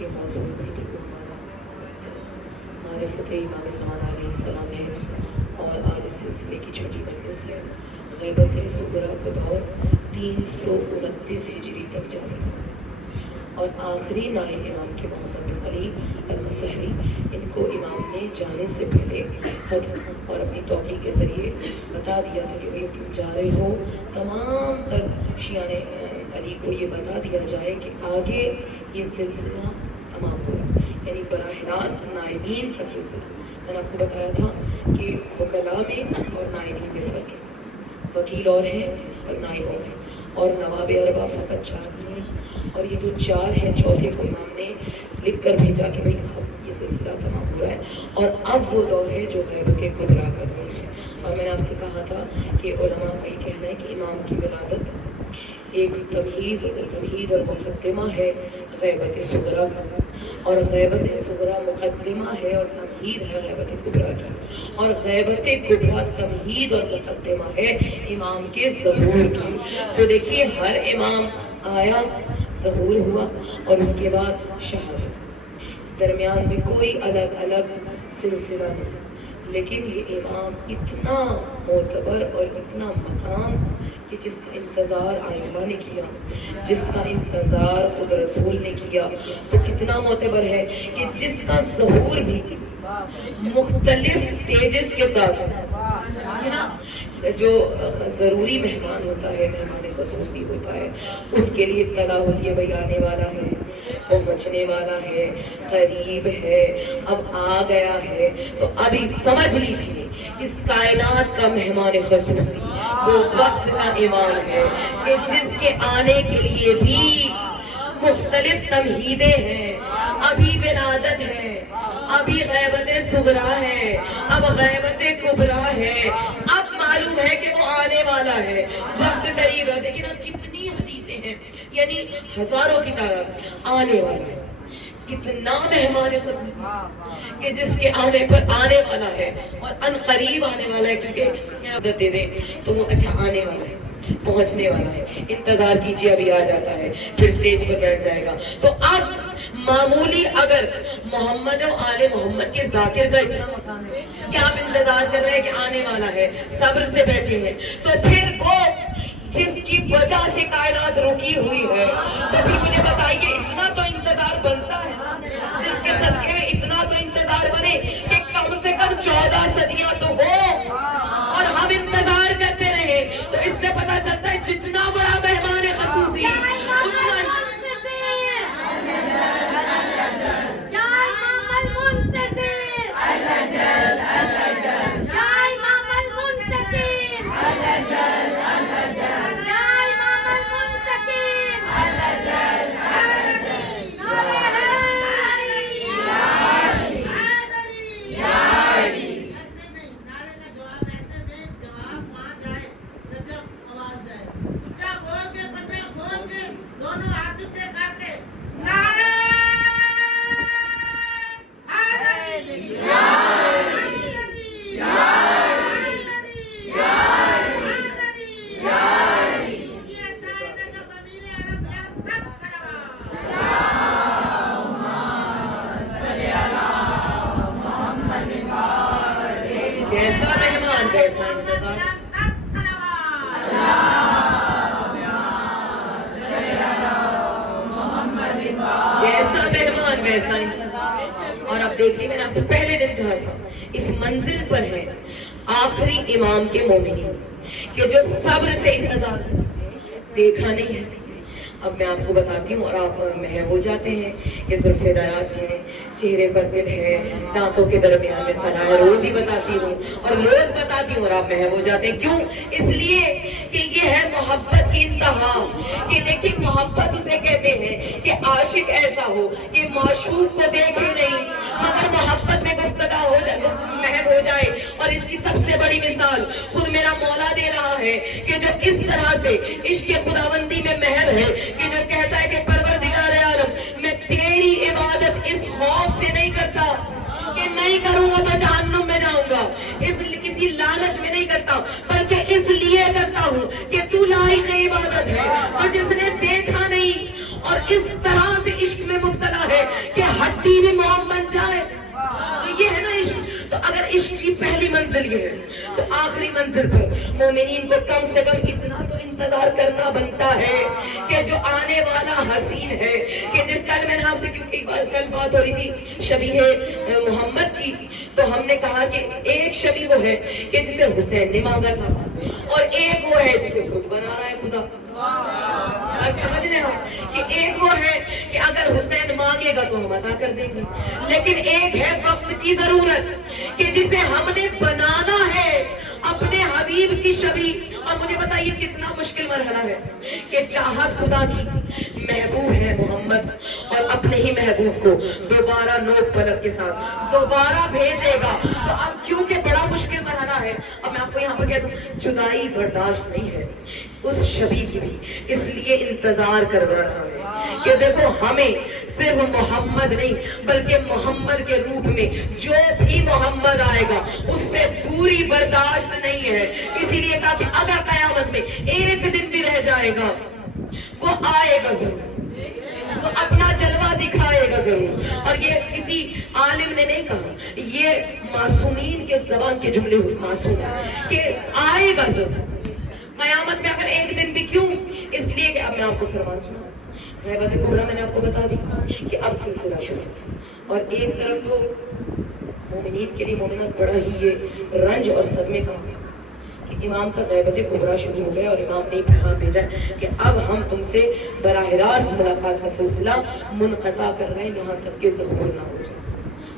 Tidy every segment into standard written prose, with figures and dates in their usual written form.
یہ موضوع گفتگو ہمارا معرفت امام زمان علیہ السلام ہے، اور آج اس سلسلے کی چھٹی مجلس ہے۔ غیبت صغریٰ کا دور 329 ہجری تک جاری ہے، اور آخری نائب امام کے محمد بن علی المسحری، ان کو امام نے جانے سے پہلے خط اور اپنی توقیع کے ذریعے بتا دیا تھا کہ بھئی تم جا رہے ہو، تمام تر شیعان علی کو یہ بتا دیا جائے کہ آگے یہ سلسلہ تمام ہو رہا، یعنی براہ راست نائبین کا سلسلہ۔ میں نے آپ کو بتایا تھا کہ وکلاء میں اور نائبین میں فرق ہے، وکیل اور ہیں اور نائب اور ہیں، اور نواب اربعہ فقط 4 ہیں، اور یہ جو 4 ہیں، چوتھے کو امام نے لکھ کر بھیجا کہ بھئی اب یہ سلسلہ تمام ہو رہا ہے، اور اب وہ دور ہے جو غیبت کبریٰ کا دور ہے۔ اور میں نے آپ سے کہا تھا کہ علماء کا یہ کہنا ہے کہ امام کی ولادت ایک تمہید اور مقدمہ ہے غیبت صغریٰ کا، اور غیبت صغریٰ مقدمہ ہے اور تمہید ہے غیبت کبریٰ کی، اور غیبت کبریٰ تمہید اور مقدمہ ہے امام کے ظہور کی۔ تو دیکھیے ہر امام آیا، ظہور ہوا، اور اس کے بعد شہادت، درمیان میں کوئی الگ الگ سلسلہ نہیں، لیکن یہ امام اتنا معتبر اور اتنا مقام کہ جس کا انتظار ائمہ نے کیا، جس کا انتظار خود رسول نے کیا، تو کتنا معتبر ہے کہ جس کا ظہور بھی مختلف سٹیجز کے ساتھ ہے نا۔ جو ضروری مہمان ہوتا ہے، مہمان خصوصی ہوتا ہے، اس کے لیے اطلاع ہوتی ہے بھئی آنے والا ہے، پہنچنے والا ہے، قریب ہے، اب آ گیا ہے، تو ابھی سمجھ لی تھی اس کائنات کا مہمان خصوصی وہ وقت کا امام ہے کہ جس کے آنے کے لیے بھی مختلف تمہیدیں ہیں۔ ابھی ولادت ہے، ابھی غیبت صغریٰ ہے، اب غیبت کبریٰ ہے، اب معلوم ہے کہ وہ آنے والا ہے، وقت قریب ہے۔ لیکن اب کتنی حدیثیں ہیں، یعنی ہزاروں کی تعداد، آنے والا ہے، کتنا مہمان خصوصی کہ جس کے آنے پر آنے والا ہے، اور ان قریب آنے والا ہے، کیونکہ عزت دے دیں تو وہ اچھا آنے والا ہے، پہنچنے والا ہے، انتظار کیجیے ابھی آ جاتا ہے، پھر سٹیج پر بیٹھ جائے گا۔ تو اب معمولی اگر محمد و آل محمد کے ذاکر کا اتنا مقام ہے کہ آپ انتظار کر رہے ہیں کہ آنے والا ہے، صبر سے بیٹھے ہیں، تو پھر وہ جس کی وجہ سے کائنات رکی ہوئی ہے، تو پھر مجھے بتائیے اتنا تو انتظار بنتا ہے نا، جس کے صدقے میں اتنا تو انتظار بنے کہ کم سے کم 14 صدیاں تو ہو اور ہم انتظار کرتے رہے۔ تو اس سے پتہ چلتا ہے جتنا بڑا مہمان خصوصی اتنا جیسا مہمان ویسا انتظار، جیسا مہمان ویسا انتظار۔ اور اب دیکھیے میں نے آپ سے پہلے دن کہا تھا اس منزل پر ہے آخری امام کے مومنین کہ جو صبر سے انتظار دیکھا نہیں ہے۔ اب میں آپ کو بتاتی ہوں اور آپ محو ہو جاتے ہیں کہ زلف دراز ہیں، چہرے پر دل ہے، دانتوں کے درمیان میں خلا ہے، روز ہی بتاتی ہوں اور روز بتاتی ہوں اور آپ محو ہو جاتے ہیں۔ کیوں؟ اس لیے کہ یہ ہے محبت کی انتہا، کہ دیکھیں محبت اسے کہتے ہیں کہ عاشق ایسا ہو کہ معشوق کو دیکھے نہیں مگر محبت میں گفتگو ہو جائے، محو ہو جائے۔ اور اس کی سب سے بڑی مثال خود میرا مولا دے رہا ہے کہ جو اس طرح سے عشق خداوندی میں محو ہے کہ جو کہتا ہے کہ پروردگار عالم میں تیری عبادت اس خوف سے نہیں کرتا کہ نہیں کروں گا تو جہنم میں جاؤں گا، کسی لالچ میں نہیں کرتا، بلکہ اس لیے کرتا ہوں کہ تو لائق عبادت ہے۔ تو جس نے دیکھا نہیں اور اس طرح سے عشق میں مبتلا ہے کہ दीन मोहम्मद बन जाए। तो ये है ना इश्क। तो अगर इश्क की पहली मंजिल ये है तो आखिरी मंजिल पर मोमिनीन को कम से कम इतना तो इंतजार करना बनता है कि जो आने वाला हसीन है, कि जिस कल मैंने आपसे, क्योंकि कल बात हो रही थी शबीह मोहम्मद की, तो हमने कहा कि एक शबी वो है कि जिसे हुसैन ने मांगा था और एक वो है जिसे खुद बना रहा है खुदा। अब समझ रहे हम कि एक वो है कि अगर हुसैन मांगेगा तो हम अदा कर देंगे, लेकिन एक है वक्त की जरूरत कि जिसे हमने बनाना है अपने हबीब की शबी। और मुझे बताइए कितना मुश्किल मरहला है कि चाहत खुदा की, महबूब है मोहम्मद और अपने ही महबूब को दोबारा नोक पलक के साथ दोबारा भेजेगा। तो अब क्योंकि बड़ा मुश्किल मरहला है, अब मैं आपको यहाँ पर कह दूं जुदाई बर्दाश्त नहीं है उस शबी की भी, इसलिए इंतजार करवा रहा है कि देखो हमें सिर्फ मोहम्मद नहीं बल्कि मोहम्मद के रूप में जो भी मोहम्मद आएगा उससे दूरी बर्दाश्त नहीं है। इसीलिए कहा कि अगर कयामत में एक दिन भी रह जाएगा वो आएगा जरूर, तो अपना जलवा दिखाएगा जरूर। और ये किसी आलिम ने नहीं कहा, ये मासूमीन के ज़बान के जुमले हुए, मासूम कि आएगा जरूर कयामत में, अगर एक दिन भी क्यों, इसलिए कि अब मैं आपको फरमान सुना गैबत कुबरा मैंने आपको बता दी कि अब सिलसिला शुरू। और एक तरफ तो मोमिनीन के लिए मोमिनात बड़ा ही ये रंज और सदमे का कि इमाम का गैबत कुबरा शुरू हो गया और इमाम ने पैगाम भेजा कि अब हम तुमसे बराह रास्त मुलाकात का सिलसिला मुनक़ता कर रहे हैं यहाँ तक कि ज़हूर ना हो जाए।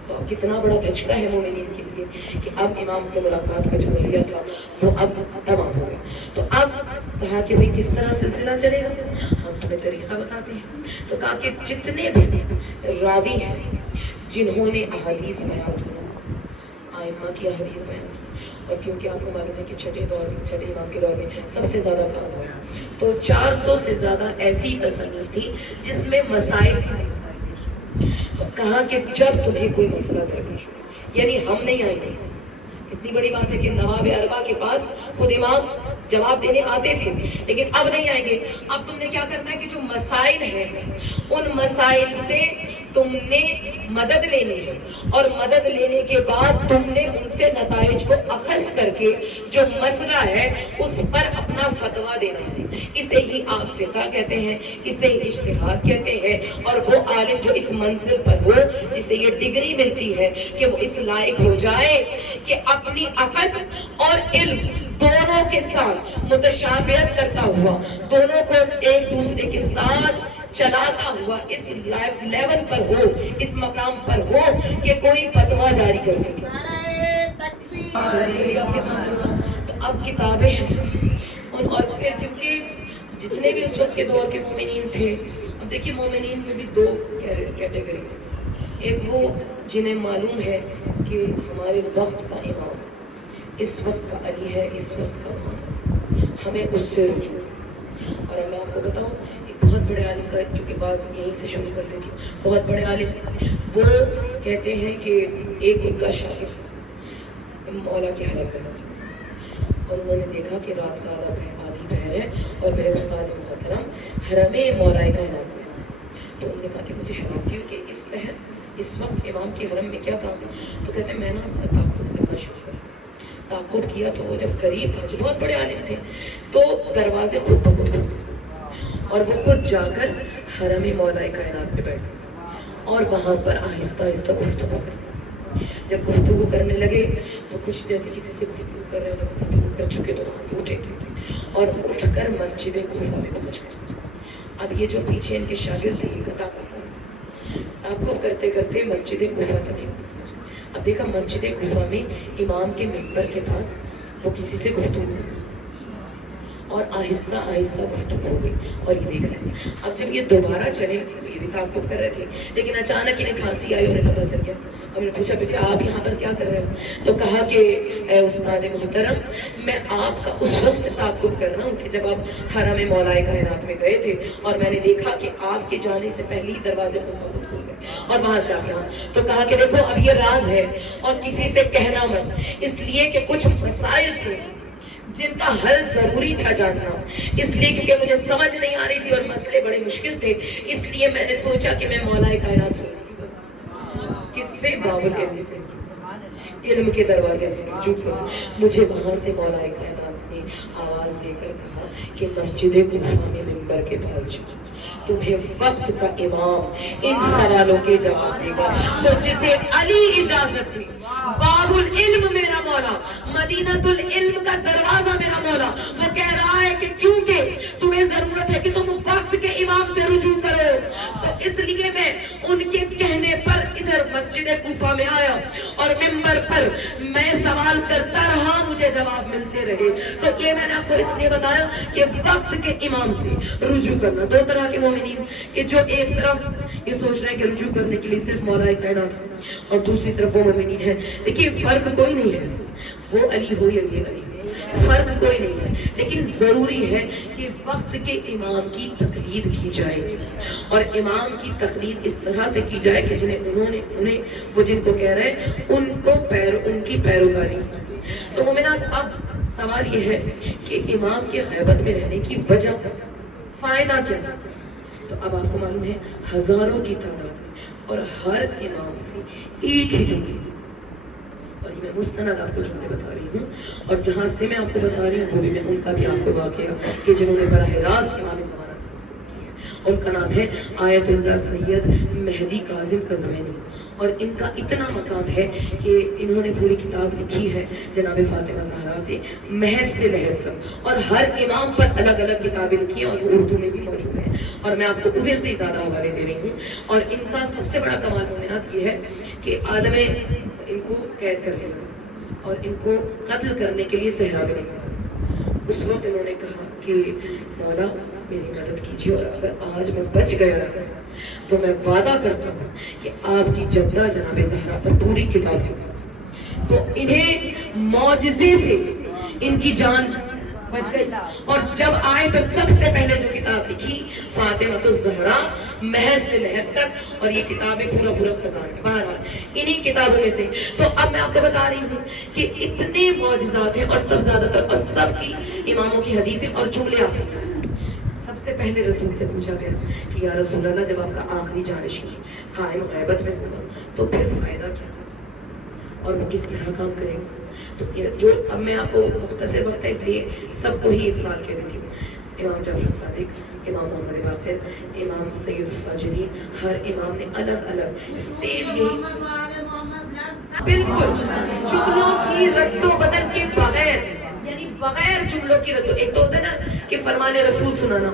तो अब कितना बड़ा धचका है मोमिनीन के लिए कि अब इमाम से मुलाकात का जो जरिया था वो अब तमाम हो गया। तो अब कहा कि भाई किस तरह सिलसिला चलेगा, हम तुम्हें तरीका बताते हैं। तो कहा कि जितने भी रावी हैं जिन्होंने अहादीस बयान की, आइम्मा की अहादीस बयान की, और क्योंकि आपको मालूम है कि छठे इमाम के दौर में सबसे ज़्यादा काम हुआ, तो 400 से ज़्यादा ऐसी तसन्नुफ़ थी जिसमें मसाइल। तो कहा कि जब तुम्हें कोई मसला दरपेश हो, यानी हम नहीं आएंगे, इतनी बड़ी बात है कि नवाब अरबा के पास खुद इमाम जवाब देने आते थे, लेकिन अब नहीं आएंगे। अब तुमने क्या करना है कि जो मसाइल हैं उन मसाइल से तुमने मदद लेनी है, और मदद लेने के बाद तुमने उनसे नताइज को अखज़ करके जो मसला है उस पर अपना फतवा देना है। इसे ही आप फिक़्ह कहते हैं, इसे ही इज्तिहाद कहते हैं। और वो आलिम जो इस मंजिल पर हो, जिसे ये डिग्री मिलती है कि वो इस लायक हो जाए कि अपनी अक़ल और इल्म दोनों के साथ मुतशाबिहत करता हुआ, दोनों को एक दूसरे के साथ चलाता हुआ इस लेवल पर हो, इस मकाम पर हो कि कोई फतवा जारी कर सके। आपके सामने बताऊं तो अब किताबें हैं और फिर क्योंकि जितने भी उस वक्त के दौर के मोमिनीन थे, अब देखिए मोमिनीन में भी दो कैटेगरी थे। एक वो जिन्हें मालूम है कि हमारे वक्त का इमाम इस वक्त का अली है, इस वक्त का मोहम्मद, हमें उससे रुजू। और अब मैं आपको बताऊं एक बहुत बड़े आलिम का, चूँकि बात यहीं से शुरू कर देती हूँ, बहुत बड़े आलिम वो कहते हैं कि एक उनका शागिर्द मौला के हरम में मौजूद, और उन्होंने देखा कि रात का आधी पहर है और मेरे उस्ताद मोहतरम हरम मौला कायनात में। तो उन्होंने कहा कि मुझे हैरानी हुई कि इस पहर इस वक्त इमाम के हरम में क्या काम। तो कहते हैं मैं ना ताक़ुब करना शुरू कर, ताक़ुब किया तो वो जब करीब पहुंचे, बहुत बड़े आलिम थे, तो दरवाजे खुद ब खुद खुद और वो खुद जाकर हरम मौला कायनात में बैठे और वहाँ पर आहिस्ता आहिस्ता गुफ्तगू करने। जब गुफ्तगू करने लगे तो कुछ जैसे किसी से गुफ्तगू कर रहे, जब गुफ्तगू कर चुके तो वहाँ से उठे और उठकर मस्जिद कूफा में पहुँच गए। अब ये जो पीछे इनके शागिर्द थे ताक़ुब करते करते मस्जिद कूफा तक पहुँचे। अब देखा मस्जिद कूफा में इमाम के मिंबर के पास वो किसी से गुफ्तगू और आहिस्ता आहिस्ता गुफ्तगू हो गई और ये देख रहे हैं। अब जब ये दोबारा चले, ये भी ताक़ुब कर रहे थे, लेकिन अचानक इन्हें खांसी आई, उन्हें पता चल गया। अब मैंने पूछा बेटे आप यहाँ पर क्या कर रहे हो? तो कहा कि ए उस्ताद मोहतरम, मैं आपका उस वक्त से ताक़ुब कर रहा हूँ कि जब आप हरम मौला कायनात में गए थे और मैंने देखा कि आपके जाने से पहले ही दरवाजे खुद खुल गए और वहां से आप यहाँ। तो कहा कि देखो अब ये राज है और किसी से कहना मत, इसलिए कि कुछ मसाइल थे जिनका हल जरूरी था जानना, इसलिए क्योंकि मुझे समझ नहीं आ रही थी और मसले बड़े मुश्किल थे, इसलिए मैंने सोचा कि मैं मौला कायनात से سے बाबुल इल्म से इल्म के दरवाजे से रुजू करो। मुझे वहां से मौलाए कायनात ने आवाज देकर कहा कि मस्जिद कुफा में मिंबर के पास जाओ, तुम्हें वक्त का इमाम इन सवालों के जवाब देगा। तो जिसे अली इजाजत दी, बाबुल इल्म मेरा मौला, मदीनातुल इल्म का दरवाजा मेरा मौला, वो कह रहा है कि क्योंकि तुम्हें जरूरत है कि तुम वक्त के इमाम से रुजू करो, तो इसलिए मैं उनके कहने पर इधर मस्जिद कुफा में आया और मिंबर पर मैं सवाल करता रहा, मुझे जवाब मिलते रहे। तो ये मैंने आपको इसलिए बताया कि वक्त के इमाम से रुजू करना। दो तरह के मोमिनीन कि जो एक तरफ ये सोच रहे हैं कि रुजू करने के लिए सिर्फ मौलाए कायनात और दूसरी तरफ वो मोमिनीन है। देखिए फर्क कोई नहीं है, वो अली हो या ये अली हो, फर्क कोई नहीं है, लेकिन जरूरी है कि वक्त के इमाम की तकलीद की जाए और इमाम की तकलीद इस तरह से की जाए कि उन्हें वो जिनको कह रहे हैं उनकी पैरोकारी। तो मोमिनात, अब सवाल ये है कि इमाम के गैबत में रहने की वजह, फायदा क्या है? तो अब आपको मालूम है हजारों की तादाद में और हर इमाम से एक ही जुमले, और ये मैं मुस्तनद आपको जुमले बता रही हूँ, और जहाँ से मैं आपको बता रही हूँ वो भी मैं उनका भी आपको वाकया कि जिन्होंने बराह रास्त इमाम ज़माना से गुफ्तगू की है। उनका नाम है आयतुल्लाह सैयद मेहदी काजिम कज़वीनी, और इनका इतना मकाम है कि इन्होंने पूरी किताब लिखी है जनाब फातिमा ज़हरा से महद से लहद तक, और हर इमाम पर अलग अलग किताबें लिखी हैं और वो उर्दू में भी मौजूद हैं, और मैं आपको उधर से ज़्यादा हवाले दे रही हूँ। और इनका सबसे बड़ा कमाल मोमिनात ये है कि आलम इनको कैद कर लिया और इनको कत्ल करने के लिए सहरा भी निकला। उस वक्त इन्होंने कहा कि मौला मेरी मदद कीजिए, और अगर आज मैं बच गया तो मैं वादा करता हूँ कि आपकी जद्दा जनाब ज़हरा पर पूरी किताब लिखूंगा। तो इन्हें मौजज़े से इनकी जान बच गई, और जब आए तो सबसे पहले जो किताब लिखी फातिमा तो ज़हरा महज से लहद तक, और ये किताबें पूरा खजाना है। बहरहाल इन्हीं किताबों में से तो अब मैं आपको बता रही हूँ कि इतने मौजज़ात हैं, और सब ज्यादातर और सब की इमामों की हदीसें और जुमले आते हैं। सबसे पहले रसूल से पूछा गया कि या रसूल अल्लाह, जब आपका आखिरी जानशी कायम गैबत में होगा तो फिर फायदा क्या, और वो किस तरह काम करेगा? तो जो अब मैं आपको मुख्तसर वक्त है इसलिए सबको ही एक साल कह देती हूँ। इमाम जाफर सादिक, इमाम मोहम्मद बाक़िर, इमाम सैयद साजिदीन, हर इमाम ने अलग अलग सेम यही बिल्कुल जुमलों की रद्दो बदल के बगैर, यानी बगैर जुमलों की रद्दो, एक तो होता है ना कि फरमाने रसूल सुनाना,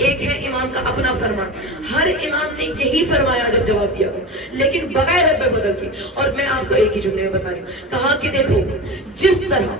एक है इमाम का अपना फरमान। हर इमाम ने यही फरमाया जब जवाब दिया, लेकिन बगैर रद्दो बदल के। और मैं आपको एक ही जुमले में बता रही हूँ, कहा कि देखो जिस तरह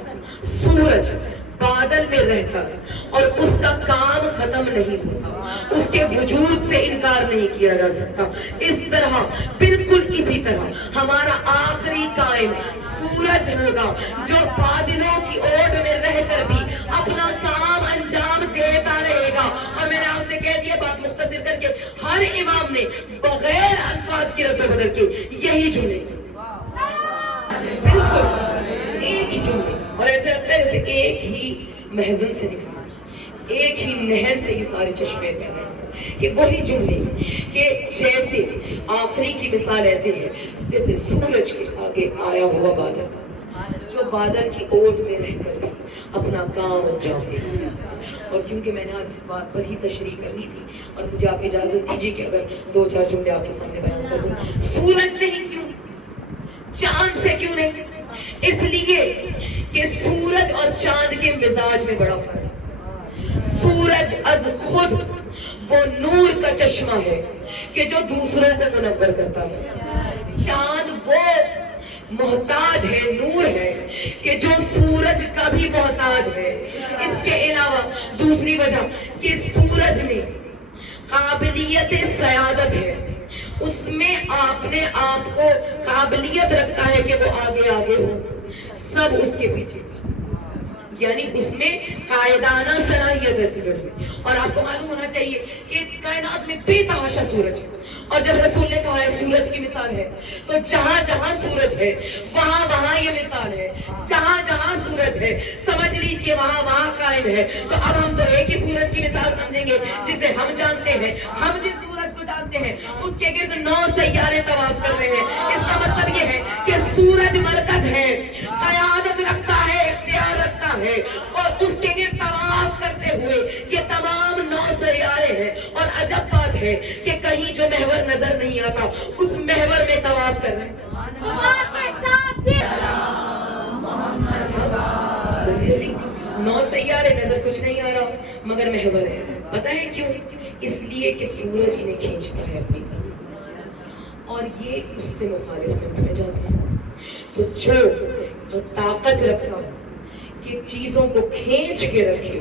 सूरज बादल में रहता है और उसका काम खत्म नहीं होता, उसके वजूद से इनकार नहीं किया जा सकता, इस तरह बिल्कुल इसी तरह हमारा आखिरी कायम सूरज होगा जो बादलों की ओट में रहकर भी अपना काम अंजाम देता रहेगा। और मैंने आपसे कह दिया बात मुख्तसर करके, हर इमाम ने बगैर अल्फाज की रद्द बदल के यही जुमले, बिल्कुल एक ही जुमले, और ऐसे लगता है जैसे एक ही महजन से निकला, एक ही नहर से ये सारे चश्मे बह रहे हैं, कि वही जुमले कि जैसे आखिरी की मिसाल ऐसे है जैसे सूरज के आगे आया हुआ बादल, जो बादल की ओट में रहकर भी अपना काम अंजाम देता है। और क्योंकि मैंने आज इस बात पर ही तशरीह करनी थी, और मुझे आप इजाजत दीजिए कि अगर दो चार जुमले आपके सामने बयान कर दूं। सूरज से ही क्यों, चांद से क्यों नहीं? इसलिए कि सूरज और चांद के मिजाज में बड़ा फर्क है। सूरज अज खुद वो नूर का चश्मा है कि जो दूसरों को मुनव्वर करता है, चांद वो मोहताज है, नूर है कि जो सूरज का भी मोहताज है। इसके अलावा दूसरी वजह कि सूरज में काबिलियत सयादत है, उसमें आपने आपको काबिलियत रखता है कि वो आगे आगे हो, सब उसके पीछे, यानी उसमें कायदाना सलाहियत है सूरज में। और आपको मालूम होना चाहिए कि कायनात में बेतहाशा सूरज है, और जब रसूल ने कहा है सूरज की मिसाल है, तो जहां जहां सूरज है वहां वहां ये मिसाल है। जहां जहां सूरज है समझ लीजिए वहां वहां कायम है। तो अब हम तो एक ही सूरज की मिसाल समझेंगे जिसे हम जानते हैं। हम जिस सूरज को जानते हैं उसके गिर्द 9 सैयारे तवाफ कर रहे हैं। इसका मतलब ये सूरज मरकज है, क़यादत रखता है, इख्तियार रखता है, और उसके गिर्द तवाफ करते हुए ये तमाम 9 सैयारे हैं। और अजब बात है कि कहीं जो महवर नजर नहीं आता उस महवर में तवाफ कर रहे हैं। 9 सैयारे नजर कुछ नहीं आ रहा मगर महवर है। पता है क्यों? इसलिए कि सूरज इन्हें खींचता है अपनी तरफ और ये उससे मुखालिफ सिमत में जाते हैं। तो जो ताकत रखता हो कि चीजों को खींच के रखे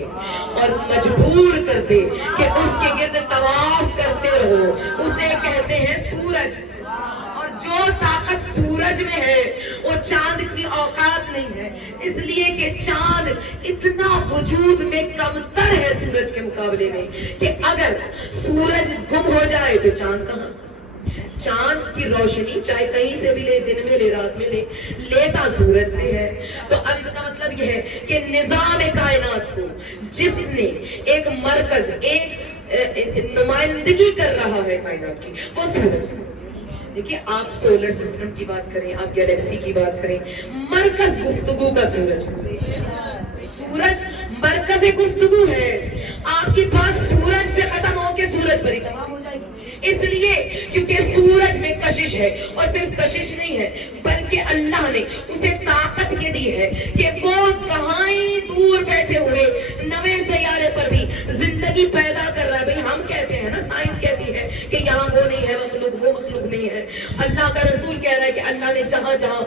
और मजबूर कर दे कि उसके गिर्द तवाफ करते रहो, उसे कहते हैं सूरज। और जो ताकत सूरज में है वो चांद की औकात नहीं है, इसलिए कि चांद इतना वजूद में कमतर है सूरज के मुकाबले में कि अगर सूरज गुम हो जाए तो चांद कहाँ? चांद की रोशनी चाहे कहीं से भी ले, दिन में ले, रात में ले, लेता सूरज से है। तो अब इसका मतलब यह है कि निजाम कायनात को जिसने एक मरकज, एक नुमाइंदगी कर रहा है कायनात की, वो सूरज। देखिए, आप सोलर सिस्टम की बात करें, आप गैलेक्सी की बात करें, मरकज गुफ्तगू का सूरज। सूरज मरकज गुफ्तगू है। आपकी बात सूरज से खत्म होके सूरज पर ही तमाम हो जाएगी, इसलिए क्योंकि सूरज में कशिश है। और सिर्फ कशिश नहीं है बल्कि अल्लाह ने उसे ताकत ये दी है कि वो कहाँ ही दूर बैठे हुए नवे सैयारे पर भी जिंदगी पैदा कर रहा है। भाई हम कहते हैं ना, साइंस कहती है कि यहाँ वो नहीं है मखलूक, वो मखलूक नहीं है। अल्लाह का रसूल कह रहा है कि अल्लाह ने जहाँ जहाँ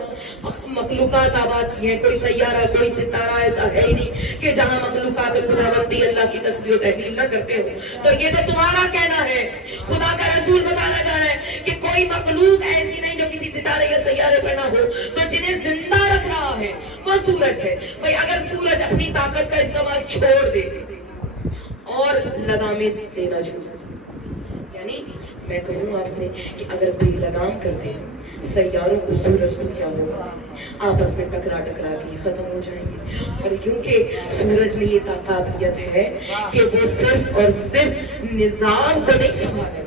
मखलूकात आबाद की है, कोई सैयारा, कोई सितारा ऐसा है ही नहीं कि जहाँ मखलूकात खुदाबंदी अल्लाह की तस्बीह तहलील ना करते हो। तो ये तो तुम्हारा कहना है। खुदा का रसूल बताना जा रहा है कि कोई मखलूक ऐसी नहीं जो किसी सितारे या सैयारे पर ना हो, तो जिन्हें जिंदा रख रहा है वो सूरज है। भाई अगर सूरज अपनी ताकत का इस्तेमाल छोड़ दे और लगामे देना छोड़, यानी मैं कहूँ आपसे कि अगर बेलगाम कर दे सैयारों को, सूरज को क्या होगा? आपस में टकरा टकरा के खत्म हो जाएंगे। और क्योंकि सूरज में ये ताकत है कि वो सिर्फ और सिर्फ निजाम को नहीं संभाले,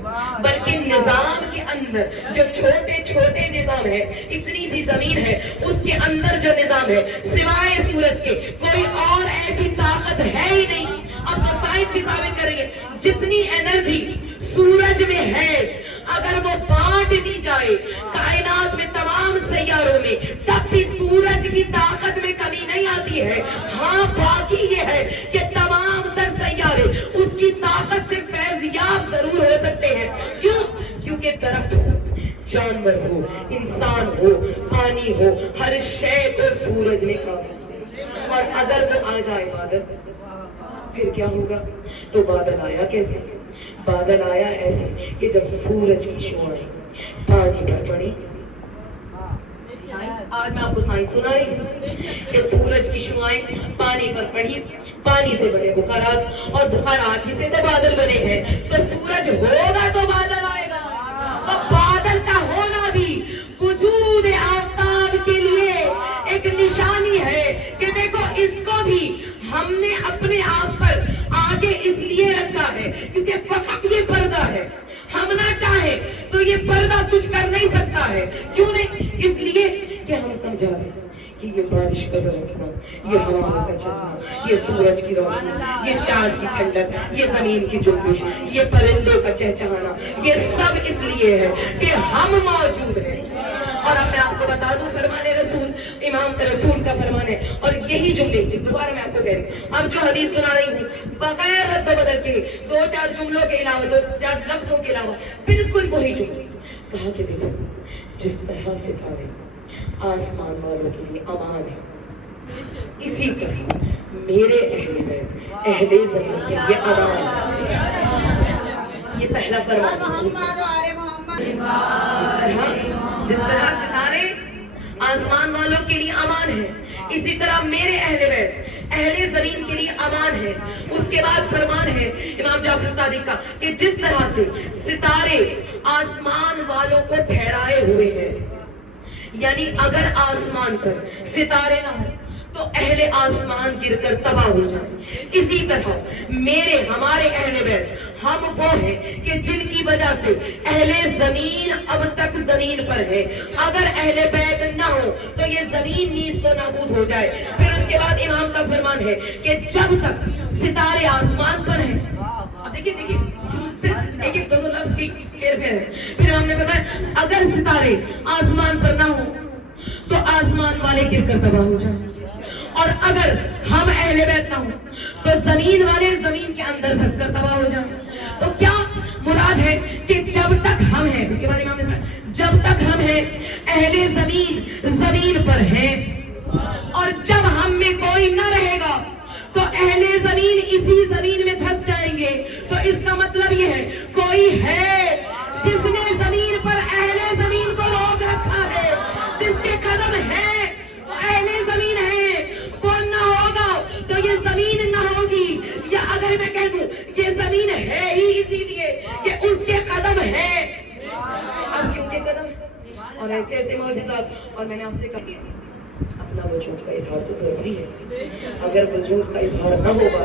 बल्कि निजाम के अंदर जो छोटे छोटे निजाम है, इतनी सी जमीन है, उसके अंदर जो निजाम है सिवाय सूरज के कोई और ऐसी ताकत है ही नहीं। अब तो साइंस भी साबित करेंगे जितनी एनर्जी सूरज में है अगर वो बांट दी जाए कायनात में तमाम सैयारों में, तब भी सूरज की ताकत में कमी नहीं आती है। हाँ, बाकी ये है कि तमाम तर सैयारे उसकी ताकत से फैज़याब जरूर हो सकते हैं। क्यों? क्योंकि दरख्त हो, जानवर हो, इंसान हो, पानी हो, हर शय को सूरज ने काबू। और अगर वो आ जाए बादल, फिर क्या होगा? तो बादल आया कैसे? बादल आया ऐसे कि जब सूरज की शुआएं पानी पर पड़ी। आज मैं आपको साइंस सुना रही हूँ कि सूरज की शुआएं पानी पर पड़ी, पानी से बने बुखारात और बुखारात ही से तो बादल बने हैं। तो सूरज होगा तो बादल आएगा। तो बादल का होना भी वजूद आफ्ताब के लिए एक निशानी है कि देखो, इसको भी हमने अपने आप पर आगे इसलिए रखा है क्योंकि फकत ये पर्दा है। हम ना चाहे तो ये पर्दा कुछ कर नहीं सकता है। क्यों नहीं? इसलिए कि हम समझा रहे कि ये बारिश का बरसना, ये हवाओं का चलना, ये सूरज की रोशनी, ये चांद की ठंडक, ये जमीन की जुम्बिश, ये परिंदों का चहचहाना, ये सब इसलिए है कि हम मौजूद हैं। और अब मैं आपको बता दूं, फरमाने रसूल, इमाम रसूल का फरमान है, और यही जुमले दोबारा मैं आपको कह रही हूँ। अब जो हदीस सुना रही हूँ बगैर रद्द बदल के, 2-4 जुमलों के अलावा, 2-4 लफ्जों के अलावा बिल्कुल वही जुमले कहा कि देखो, जिस तरह सितारे आसमान वालों के लिए अमान है, इसी तरह मेरे अहले बैत, अहले ज़मीन के लिए अमान है। ये पहला फरमान रसूल है। जिस तरह सितारे आसमान वालों के लिए अमान है, इसी तरह मेरे अहले बैत, अहले ज़मीन के लिए अमान है। उसके बाद फरमान है इमाम जाफर सादिक का कि जिस तरह से सितारे आसमान वालों को ठहराए हुए हैं, यानी अगर आसमान पर सितारे ना हो تو اہل آسمان گر کر تباہ ہو جائیں. اسی طرح میرے ہمارے اہل بیت ہم وہ ہیں کہ جن کی وجہ سے اہل زمین اب تک زمین پر ہے. اگر اہل بیت نہ ہو تو یہ زمین نیز تو نابود ہو جائے. پھر اس کے بعد امام کا فرمان ہے کہ جب تک ستارے آسمان پر ہیں. اب دیکھیں صرف ایک دو لفظ کی پھیر ہے. پھر ہم نے فرمایا اگر ستارے آسمان پر نہ ہو تو آسمان والے گر کر تباہ ہو جائیں. اور اگر ہم اہل بیت نہ ہوں تو زمین والے زمین کے اندر دھس کر تباہ ہو جائیں. تو کیا مراد ہے کہ جب تک ہم ہیں, اس کے بعد امام نے فرمایا جب تک ہم ہیں اہل زمین زمین پر ہیں, اور جب ہم میں کوئی نہ رہے گا تو اہل زمین اسی زمین میں دھس جائیں گے. تو اس کا مطلب یہ ہے کوئی ہے جس نے زمین پر اہل زمین کو روک رکھا ہے, جس کے قدم ہے اہل زمین ہے. کون نہ ہوگا تو یہ زمین نہ ہوگی. یا اگر میں کہہ دوں یہ زمین ہے ہی اسی لیے کہ اس کے قدم ہے. اب کیونکہ قدم اور ایسے ایسے معجزات. اور میں نے آپ سے کہا اپنا وجود کا اظہار تو ضروری ہے. اگر وجود کا اظہار نہ ہوگا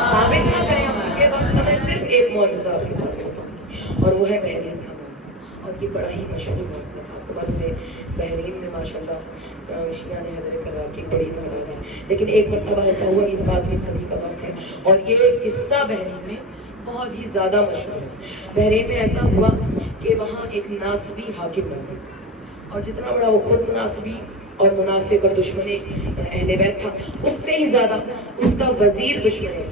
ثابت نہ کریں ہم, کیونکہ وقت کا میں صرف ایک معجزہ آپ کے ساتھ بتاؤں اور وہ ہے بحرین کا معجزہ. اور یہ بڑا ہی مشہور معجزہ. آپ کو معلوم ہے بحرین میں ماشاءاللہ شیعہ نے حیدر کرار کی بڑی تعداد ہے. لیکن ایک مرتبہ ایسا ہوا, یہ 7ویں صدی کا وقت ہے اور یہ قصہ بحرین میں بہت ہی زیادہ مشہور ہے. بحرین میں ایسا ہوا کہ وہاں ایک ناصبی حاکم بن گیا, اور جتنا بڑا وہ خود مناسبی اور منافق اور دشمن اہل بیت تھا, اس سے ہی زیادہ اس کا وزیر دشمن ہے.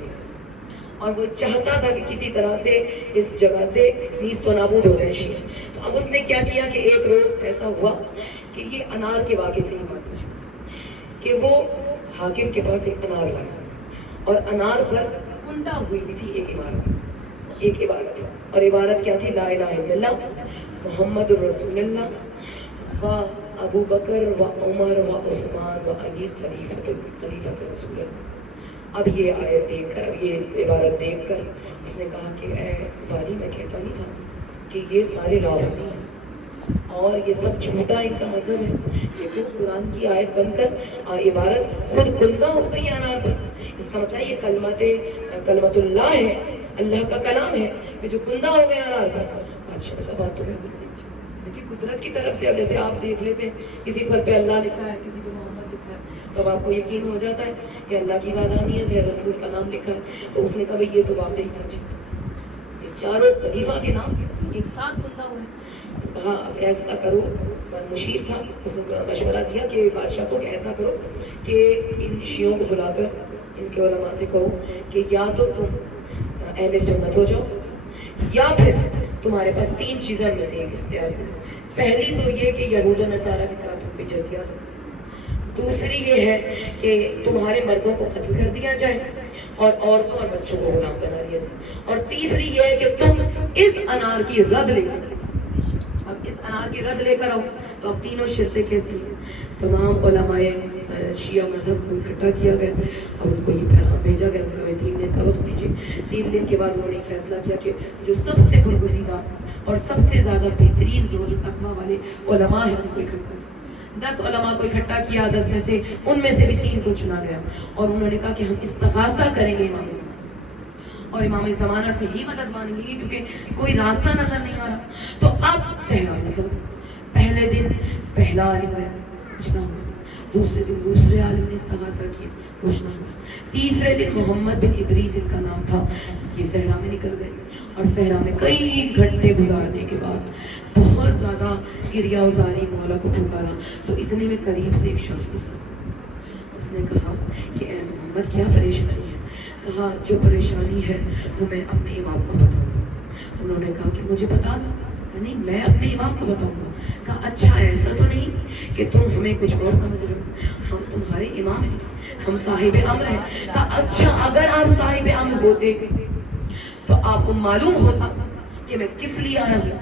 اور وہ چاہتا تھا کہ کسی طرح سے اس جگہ سے نیست و نابود ہو جائے شیعہ. تو اب اس نے کیا کیا کہ ایک روز ایسا ہوا کہ یہ انار کے واقعے سے ہی بات مشہور کہ وہ حاکم کے پاس ایک انار لایا, اور انار پر کنڈا ہوئی بھی تھی ایک عبارت. اور عبارت کیا تھی؟ لا الہ الا اللہ محمد الرسول اللہ و ابو بکر و عمر و عثمان و علی خلیفۃ رسول اللہ. اب یہ آیت دیکھ کر, اب یہ عبارت دیکھ کر اس نے کہا کہ اے والی, میں کہتا نہیں تھا کہ یہ سارے رافضی ہیں اور یہ سب جھوٹا ان کا مذہب ہے. یہ قرآن کی آیت بن کر عبارت خود کندا ہو گئی انار پر. اس کا مطلب یہ کلمت اللہ ہے, اللہ کا کلام ہے کہ جو کندا ہو گیا انار پر. بادشاہ کا بات تو بالکل صحیح. لیکن قدرت کی طرف سے اب جیسے آپ دیکھ لیتے ہیں کسی پھل پہ اللہ لکھا ہے, کسی پہ محمد لکھا ہے, تو اب آپ کو یقین ہو جاتا ہے کہ اللہ کی وحدانیت ہے, رسول کا نام لکھا ہے. تو اس نے کہا بھائی یہ تو واقعی سچ ہے, یہ چاروں خلیفہ کے نام ایک ساتھ بندہ ہوئے. تو کہا اب ایسا کرو, مشیر تھا, اس نے مشورہ دیا کہ بادشاہ کو کہ ایسا کرو کہ ان شیعوں کو بلا کر ان کے علماء سے کہو کہ یا تو تم اہل سنت ہو جاؤ, یا پھر تمہارے پاس 3 چیزیں میں سے ایک اختیار ہے. پہلی تو یہ کہ یہود و نصارہ کی طرح تم بھی جزیہ دو. دوسری یہ ہے کہ تمہارے مردوں کو قتل کر دیا جائے اور عورتوں اور بچوں کو غلام بنا دیا جائے. اور تیسری یہ ہے کہ تم اس انار کی رد لے کر, اب اس انار کی رد لے کر آؤ. تو اب تینوں شرطیں کیسی ہیں؟ تمام علماء شیعہ مذہب کو اکٹھا کیا گیا, اب ان کو یہ پیغام بھیجا گیا, ان کو 3 دن کا وقت دیجیے. 3 دن کے بعد انہوں نے فیصلہ کیا کہ جو سب سے برگزیدہ اور سب سے زیادہ بہترین زہد و تقویٰ والے علماء ہیں ان کو اکٹھا کیا. 10 علماء کو اکٹھا کیا, 10 میں سے ان میں سے بھی 3 کو چنا گیا, اور انہوں نے کہا کہ ہم استغاثہ کریں گے امام زمانہ سے, اور امام زمانہ سے ہی مدد مانگیں گے کیونکہ کوئی راستہ نظر نہیں آ رہا. تو اب صحرا نکل گیا. پہلے دن پہلا عالم گیا, کچھ نہ ہوا. دوسرے دن دوسرے عالم نے استغاثہ کیا, کچھ نہ ہوا. تیسرے دن محمد بن ادریس ان کا نام تھا, یہ صحرا میں نکل گئے. اور صحرا میں کئی گھنٹے گزارنے کے بعد بہت زیادہ گریہ وزاری مولا کو پکارا, تو اتنے میں قریب سے ایک شخص گزرا. اس نے کہا کہ اے محمد کیا پریشانی ہے؟ کہا جو پریشانی ہے وہ میں اپنے امام کو بتاؤں گا. انہوں نے کہا کہ مجھے بتا دو. کہا نہیں, میں اپنے امام کو بتاؤں گا. کہا اچھا ایسا تو نہیں کہ تم ہمیں کچھ اور سمجھ رہے ہو, ہم تمہارے امام ہیں, ہم صاحب امر ہیں. کہا اچھا اگر آپ صاحب امر ہوتے تو آپ کو معلوم ہوتا کہ میں کس لیے آیا ہوں.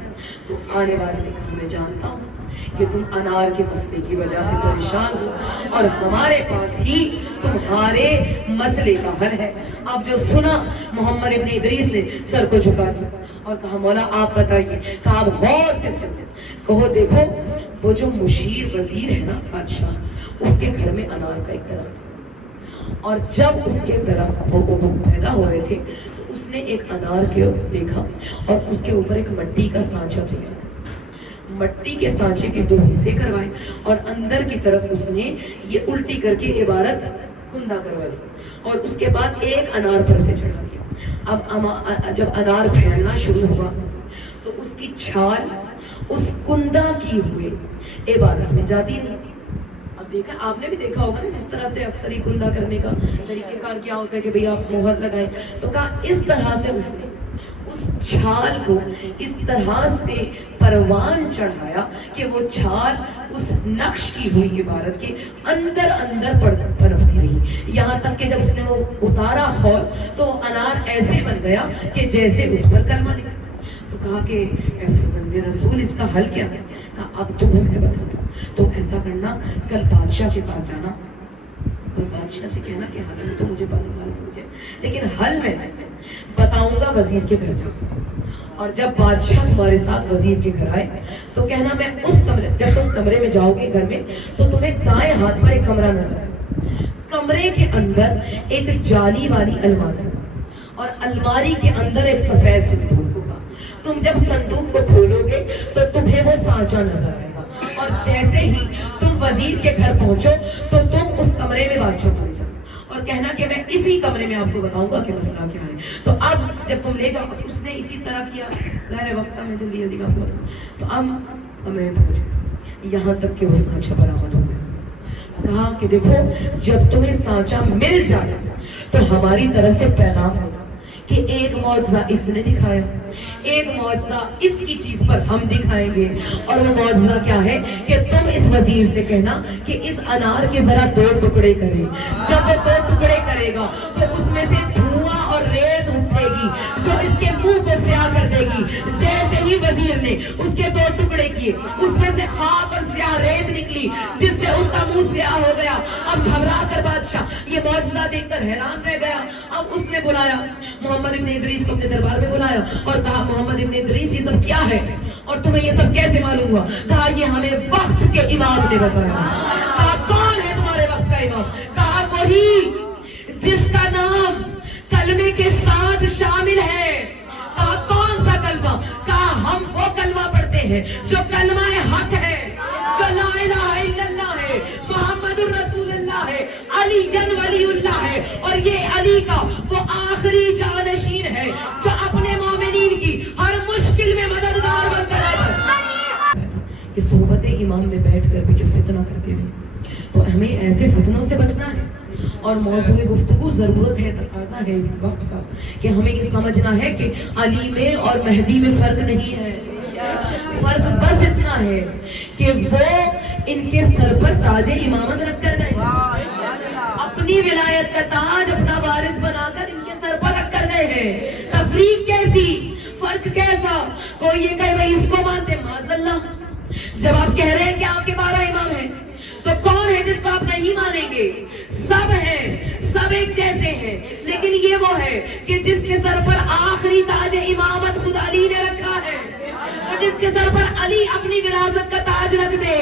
تو آنے والے نے کہا میں جانتا ہوں کہ تم انار کے مسئلے کی وجہ سے پریشان ہو, اور ہمارے پاس ہی تمہارے مسئلے کا حل ہے. اب جو سنا محمد ابن ادریس نے سر کو جھکا دیا اور کہا مولا آپ بتائیے. کہا آپ غور سے سنیں. کہو دیکھو وہ جو مشیر وزیر ہے نا بادشاہ, اس کے گھر میں انار کا ایک درخت, اور جب اس کے درخت وہ پیدا ہو رہے تھے تو اس نے ایک انار کے دیکھا اور اس کے اوپر ایک مٹی کا سانچہ دیا. مٹی کے سانچے کے 2 حصے کروائے اور اندر کی طرف اس نے یہ الٹی کر کے عبارت کندہ کروا دی, اور اس کے بعد ایک انار پر اسے چڑھا دیا. اب جب انار پھیلنا شروع ہوا تو اس کی چھال اس کندہ کی ہوئے عبارت میں جاتی رہی. اب دیکھا, آپ نے بھی دیکھا ہوگا نا جس طرح سے اکثر ہی کندہ کرنے کا طریقہ کار کیا ہوتا ہے کہ بھئی آپ مہر لگائیں, تو کہا اس طرح سے اس نے اس چھال کو اس طرح سے پروان چڑھایا کہ وہ چھال اس نقش کی ہوئی عبارت کے اندر اندر پنپتی رہی, یہاں تک کہ جب اس نے وہ اتارا خول تو انار ایسے بن گیا کہ جیسے اس پر کلمہ لکھا. تو کہا کہ اے فرزند رسول اس کا حل کیا ہے؟ کہا اب تمہیں میں بتاتا ہوں, تم ایسا کرنا کل بادشاہ کے پاس جانا اور بادشاہ سے کہنا کہ حضرت تو مجھے معلوم ہو گیا, لیکن حل میں بتاؤں گا وزیر کے گھر جاؤں, اور جب بادشاہ تمہارے ساتھ وزیر کے گھر آئے تو کہنا میں اس کمرے, جب تم کمرے میں جاؤ گے گھر میں تو تمہیں دائیں ہاتھ پر ایک کمرہ نظر آئے, کمرے کے اندر ایک جالی والی الماری اور الماری کے اندر ایک سفید صندوق ہوگا. تم جب صندوق کو کھولو گے تو تمہیں وہ سانچہ نظر آئے گا, اور جیسے ہی تم وزیر کے گھر پہنچو تو تم اس کمرے میں بادشاہ کو لے جاؤ اور کہنا کہ میں اسی کمرے میں آپ کو بتاؤں گا کہ مسئلہ کیا ہے. تو اب جب تم لے جاؤ, اس نے اسی طرح کیا, ظاہر وقت میں جلدی جلدی میں آپ کو بتاؤں. تو اب کمرے میں پہنچ گئے یہاں تک کہ وہ سانچہ برآمد ہو گیا. کہا کہ دیکھو جب تمہیں سانچہ مل جائے تو ہماری طرف سے پیغام ہوگا کہ ایک معجزہ اس نے دکھایا, ایک معجزہ اس کی چیز پر ہم دکھائیں گے, اور وہ معجزہ کیا ہے کہ تم اس وزیر سے کہنا کہ اس انار کے ذرا 2 ٹکڑے کرے. جب وہ 2 ٹکڑے کرے گا تو اس میں سے دھواں اور ریت اٹھے گی جو اس کے منہ کو سیاہ کر دے گی. جیسے ہی وزیر نے اس کے 2 ٹکڑے کیے اس میں سے خاک اور سیاہ ریت نکلی جس سے اس کا منہ سیاہ ہو گیا. اب گھبرا کر بادشاہ یہ معجزہ دیکھ کر حیران رہ گیا. اب اس نے بلایا محمد ابن ادریس کو اپنے دربار میں بلایا اور کہا محمد ابن ادریس یہ سب کیا ہے اور تمہیں یہ سب کیسے معلوم ہوا؟ کہا یہ ہمیں وقت کے امام نے بتایا. کہا کون ہے تمہارے وقت کا امام؟ کہا وہی جس کا نام کلمے کے ساتھ شامل ہے. کہا کون سا کلمہ؟ کہا ہم وہ کلمہ پڑھتے ہیں جو کلمہ حق ہے, جو لا الہ الا اللہ ہے, محمد الرسول اللہ ہے, علی ولی اللہ ہے, اور یہ علی کا وہ آخری جانشین ہے جو اپنے مومنین کی ہر مشکل میں مددگار بن کر آتا ہے. کہ صحبت امام میں بیٹھ کر بھی جو فتنہ کرتے رہے, تو ہمیں ایسے فتنوں سے بچنا ہے. اور موضوع گفتگو ضرورت ہے, تقاضا ہے اس وقت کا کہ ہمیں یہ سمجھنا ہے کہ علی میں اور مہدی میں فرق نہیں ہے. فرق بس اتنا ہے کہ وہ ان کے سر پر تاج امامت رکھ کر گئے, اپنی ولایت کا تاج اپنا وارث بنا کر ان کے سر پر رکھ کر گئے ہیں. تفریق کیسی, فرق کیسا؟ کوئی یہ کہے بھائی اس کو مانتے, معاذ اللہ. جب آپ کہہ رہے ہیں کہ آپ کے 12 امام ہیں تو کون ہے جس کو آپ نہیں مانیں گے؟ سب ہیں, سب ایک جیسے ہیں, لیکن یہ وہ ہے کہ جس کے سر پر آخری تاج امامت خود علی نے رکھا ہے, اور جس کے سر پر علی اپنی وراثت کا تاج رکھ دے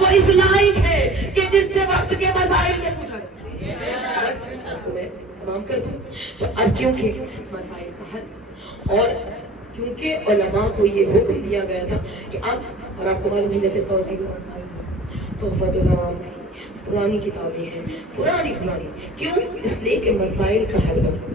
وہ اس لائق ہے کہ جس سے وقت کے مسائل کے پوچھا. بس آپ کو میں تمام کر دوں. تو اب کیونکہ مسائل کا حل اور کیونکہ علماء کو یہ حکم دیا گیا تھا کہ اب, اور آپ کو معلوم ہے جیسے توضیح تحفۃ العوام تھی, پرانی کتابیں ہیں, پرانی کیوں؟ اس لیے کہ مسائل کا حل بتاؤ.